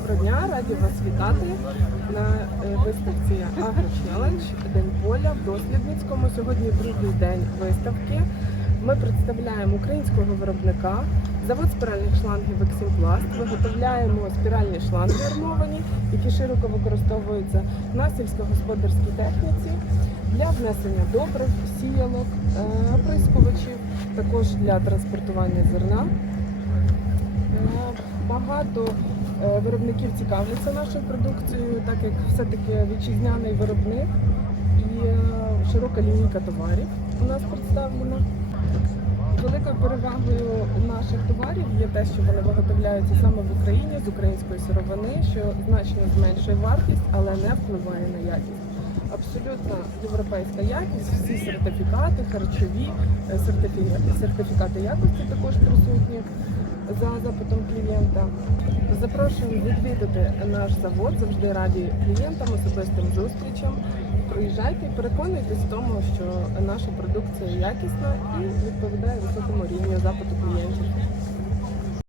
Доброго дня, раді вас вітати на е, виставці Challenge День поля в Дослідницькому. Сьогодні другий день виставки. Ми представляємо українського виробника, завод спіральних шлангів Ексімпласт. Виготовляємо спіральні шланги армовані, які широко використовуються на сільськогосподарській техніці для внесення добрив, сіялок, е, оприскувачів, також для транспортування зерна. Е, Багато виробників цікавляться нашою продукцією, так як все-таки вітчизняний виробник і е, широка лінійка товарів у нас представлена. Великою перевагою наших товарів є те, що вони виготовляються саме в Україні з української сировини, що значно зменшує вартість, але не впливає на якість. Абсолютно європейська якість, всі сертифікати, харчові е, сертифікати якості також присутні за запитом клієнта. Запрошуємо відвідати наш завод. Завжди раді клієнтам, особистим зустрічам. Приїжджайте переконуйтесь в тому, що наша продукція якісна і відповідає високому рівню запиту клієнтів.